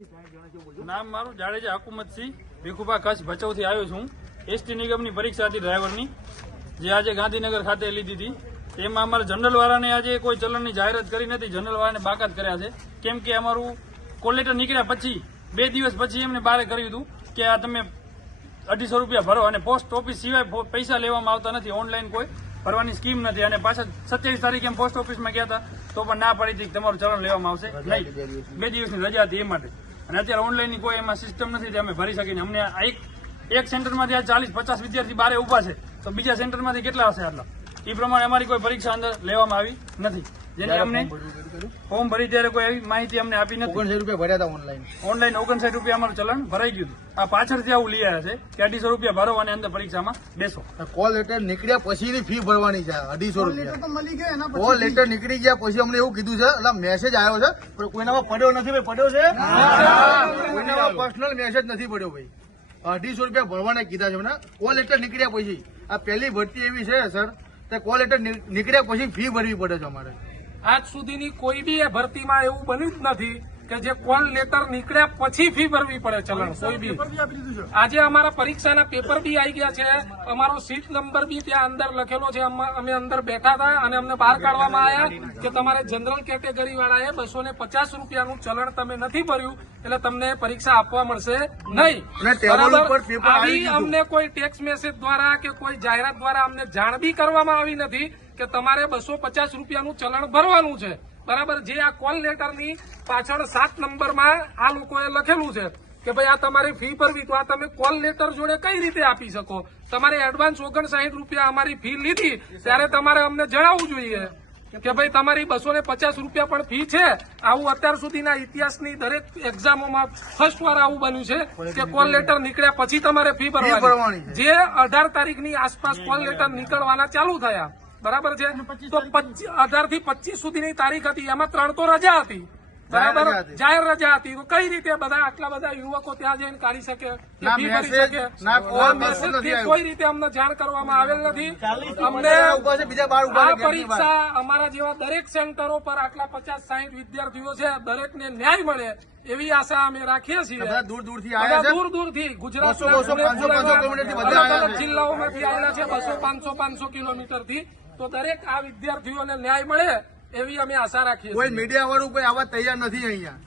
નામ મારું જાડેજા હકુમતસિંહ ભીખુભા કચ્છ ભચાઉથી આવ્યો છું. એસટી નિગમની પરીક્ષા હતી ડ્રાઈવરની, જે આજે ગાંધીનગર ખાતે લીધી હતી. એમાં અમારા જનરલ વાળાને આજે કોઈ ચલણની જાહેરાત કરી નથી. જનરલ વાળાને બાકાત કર્યા છે, કેમ કે અમારું કોલ લેટર નીકળ્યા પછી 2 દિવસ પછી એમને બારે કર્યું હતું કે આ તમે 250 રૂપિયા ભરો, અને પોસ્ટ ઓફિસ સિવાય પૈસા લેવામાં આવતા નથી. ઓનલાઈન કોઈ ભરવાની સ્કીમ નથી. અને પાછા 27 તારીખે એમ પોસ્ટ ઓફિસમાં ગયા હતા તો પણ ના પડી હતી કે તમારું ચલણ લેવામાં આવશે નહીં. 2 દિવસની રજા હતી એ માટે. અને અત્યારે ઓનલાઈનની કોઈ એમાં સિસ્ટમ નથી, અમે ભરી શકીને. અમને એક સેન્ટરમાંથી આ 40-50 વિદ્યાર્થી બારે ઉભા છે, તો બીજા સેન્ટરમાંથી કેટલા હશે આટલા? એ પ્રમાણે અમારી કોઈ પરીક્ષા અંદર લેવામાં આવી નથી. જેને અમને ફોર્મ ભરી ત્યારે કોઈ એવી માહિતી અમને આપી નથી. 59 રૂપિયા ભર્યા હતા ઓનલાઈન. 59 રૂપિયા અમારું ચલણ ભરાઈ ગયું હતું. આ પાછળથી આવું લઈ આવ્યા છે કે 250 રૂપિયા ભરો અને અંદર પરીક્ષામાં બેસો. કોલ લેટર નીકળ્યા પછીની ફી ભરવાની છે 250 રૂપિયા. કોલ લેટર નીકળી ગયા પછી અમને એવું કીધું છે, એટલે મેસેજ આવ્યો છે પણ કોઈનામાં પડ્યો નથી. ભાઈ પડ્યો છે? કોઈનામાં પર્સનલ મેસેજ નથી પડ્યો ભાઈ. 250 રૂપિયા ભરવાના કીધા છે મને. કોલ લેટર નીકળ્યા પછી આ પહેલી ભરતી એવી છે સર, કે કોલ લેટર નીકળ્યા પછી ફી ભરવી પડે છે અમારે. આજ સુધીની કોઈ બી ભરતીમાં એવું બન્યું જ નથી કે જે કોલ લેટર નીકળ્યા પછી ફી ભરવી પડે ચલણ કોઈ બી. આજે અમારા પરીક્ષાના પેપર બી આવી ગયા છે, અમારો સીટ નંબર બી ત્યાં અંદર લખેલો છે. અમે અંદર બેઠા હતા અને અમને બહાર કાઢવામાં આવ્યા કે તમારે જનરલ કેટેગરી વાળાએ 250 રૂપિયાનું ચલણ તમે નથી ભર્યું એટલે તમને પરીક્ષા આપવા મળશે નહીં. આવી અમને કોઈ ટેક્સ મેસેજ દ્વારા કે કોઈ જાહેરાત દ્વારા અમને જાણ બી કરવામાં આવી નથી કે તમારે 250 રૂપિયાનું ચલણ ભરવાનું છે. બરાબર. જે આ કોલ લેટરની પાછળ 7 નંબરમાં આ લોકોએ લખેલું છે કે ભાઈ આ તમારી ફી ભરવી, તો આ તમે કોલ લેટર જોડે કઈ રીતે આપી શકો? તમારે એડવાન્સ 59 રૂપિયા અમારી ફી લીધી ત્યારે તમારે અમને જણાવવું જોઈએ કે ભાઈ તમારી 250 રૂપિયા પણ ફી છે. આવું અત્યાર સુધીના ઇતિહાસની દરેક એક્ઝામોમાં ફર્સ્ટ વાર આવું બન્યું છે કે કોલ લેટર નીકળ્યા પછી તમારે ફી ભરવાની. જે 18 તારીખની આસપાસ કોલ લેટર નીકળવાના ચાલુ થયા. બરાબર છે. તો 18 થી 25 સુધીની તારીખ હતી, એમાં 3 તો રજા હતી. બરાબર, જાહેર રજા હતી. તો કઈ રીતે આટલા બધા યુવકો ત્યાં જઈને કાઢી શકે, ફી ભરી શકે? મેસેજ કોઈ રીતે અમને જાણ કરવામાં આવેલ નથી. અમને આ પરીક્ષા અમારા જેવા દરેક સેન્ટરો પર આટલા 50-60 વિદ્યાર્થીઓ છે, દરેકને ન્યાય મળે એવી આશા અમે રાખીએ છીએ. દૂર દૂરથી ગુજરાત અલગ અલગ જિલ્લાઓમાંથી આવેલા છે, 200-500 કિલોમીટરથી. તો દરેક આ વિદ્યાર્થીઓને ન્યાય મળે એવી અમે આશા રાખીએ છીએ. કોઈ મીડિયા વાળું કોઈ આવવા તૈયાર નથી અહીંયા.